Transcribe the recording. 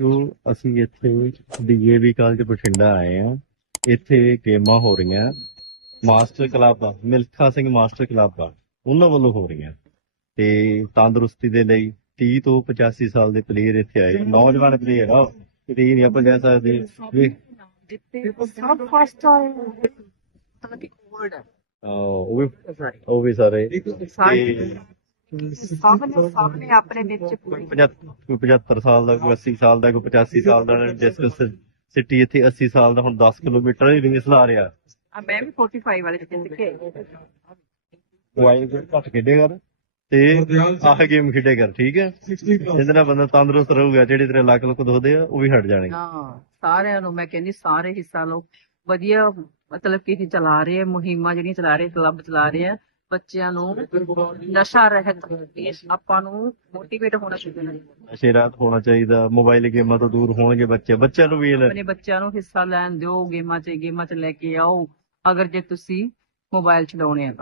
ਜੋ ਅਸੀਂ ਇੱਥੇ ਡੀਏਵੀ ਕਾਲਜ ਬਠਿੰਡਾ ਆਏ ਆ ਇੱਥੇ ਗੇਮਾਂ ਹੋ ਰਹੀਆਂ ਮਾਸਟਰ ਕਲੱਬ ਦਾ ਮਿਲਖਾ ਸਿੰਘ ਮਾਸਟਰ ਕਲੱਬ ਦਾ ਉਹਨਾਂ ਵੱਲੋਂ ਹੋ ਰਹੀਆਂ। ਤੇ ਤੰਦਰੁਸਤੀ ਦੇ ਲਈ 30 ਤੋਂ 85 ਸਾਲ ਦੇ ਪਲੇਅਰ ਇੱਥੇ ਆਏ ਨੌਜਵਾਨ ਪਲੇਅਰ ਆ ਕਿਤੇ ਨਹੀਂ ਆਪਾਂ ਕਹਿ ਸਕਦੇ ਵੀ ਸਭ ਫਸਟ ਕਿ ਵਰਡ ਉਹ ਵੀ ਸਾਰੇ ਉਹ ਵੀ ਸਾਰੇ। ਸਾਰੇ ਤੇ ਸਭ ਨੇ ਸਭ ਨੇ ਆਪਣੇ ਵਿੱਚ ਕੋਈ 75 ਕੋਈ 75 ਸਾਲ ਦਾ ਕੋਈ 80 ਸਾਲ ਦਾ ਕੋਈ 85 ਸਾਲ ਦਾ ਡਿਸਕਸ ਸਿਟੀ ਇੱਥੇ 80 ਸਾਲ ਦਾ ਹੁਣ 10 ਕਿਲੋਮੀਟਰ ਦੀ ਰੇਸ ਲਾ ਰਿਹਾ। ਆ ਮੈਂ ਵੀ 45 ਵਾਲੇ ਚ ਜਿੱਤ ਕੇ ਮੋਬਾਈਲ ਤੇ ਘੱਟ ਖੇਡੇ ਕਰ ਤੇ ਆਹ ਗੇਮ ਖੇਡੇ ਕਰ ਠੀਕ ਹੈ? ਜਿਹਦੇ ਨਾਲ ਬੰਦਾ ਤੰਦਰੁਸਤ ਰਹੂਗਾ ਜਿਹੜੇ ਤੇਰੇ ਲੱਕ ਲੁੱਕ ਦੁਖਦੇ ਆ ਉਹ ਵੀ ਹਟ ਜਾਣਗੇ। ਹਾਂ ਸਾਰਿਆਂ ਨੂੰ ਮੈਂ ਕਹਿੰਦੀ ਸਾਰੇ ਹਿੱਸਾ ਲਓ। ਵਧੀਆ ਮਤਲਬ ਕਿ ਇਹ ਚਲਾ ਰਹੇ ਆ ਮੁਹਿੰਮਾਂ ਜਿਹੜੀਆਂ ਚਲਾ ਰਹੇ ਕਲੱਬ ਚਲਾ ਰਹੇ ਆ ਬੱਚਿਆਂ ਨੂੰ ਨਸ਼ਾ ਰਹਿਤ ਆਪਾਂ ਨੂੰ ਮੋਟੀਵੇਟ ਹੋਣਾ ਚਾਹੀਦਾ ਹੈ। ਨਸ਼ੇ ਰਾਤ ਹੋਣਾ ਚਾਹੀਦਾ। ਮੋਬਾਈਲ ਗੇਮਾਂ ਤੋਂ ਦੂਰ ਹੋਣਗੇ ਬੱਚੇ। ਬੱਚਿਆਂ ਨੂੰ ਵੀ ਆਪਣੇ ਬੱਚਿਆਂ ਨੂੰ ਹਿੱਸਾ ਲੈਣ ਦਿਓ। ਗੇਮਾਂ 'ਚ ਗੇਮਾਂ 'ਚ ਲੈ ਕੇ ਆਓ। ਅਗਰ ਜੇ ਤੁਸੀਂ ਮੋਬਾਈਲ ਚਲਾਉਣੇ ਆ ਤਾਂ।